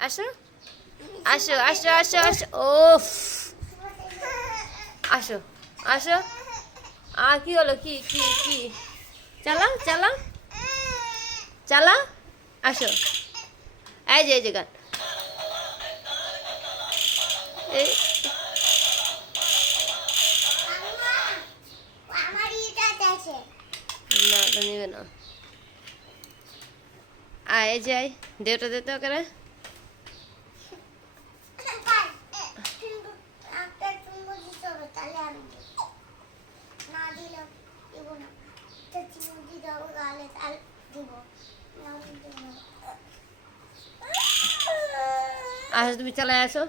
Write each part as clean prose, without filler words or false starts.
আসো আসো আসো আসো আসো ওফ আসো আসো আর কি হলো কি কি কি চালাও চালাও চালাও আসো এই যে গান এই না ওটা নিবে না আয় যাই দেওটা দিতে করে আসো তুমি চালায় আসো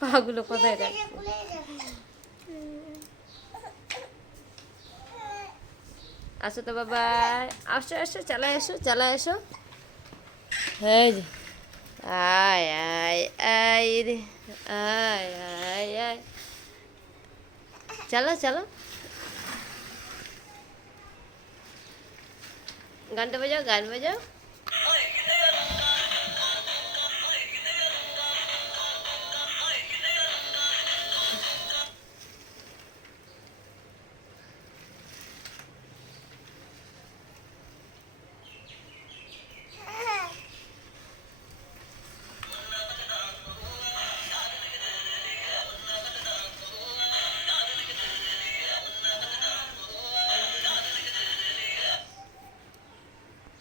পাগুলো কোথায় রাখছো আসো তো বাবা আসো আসো চালায় আসো এই যে আয় আয় আয় রে আয় আয় আয় চলো চলো গানটা বাজাও গান বাজাও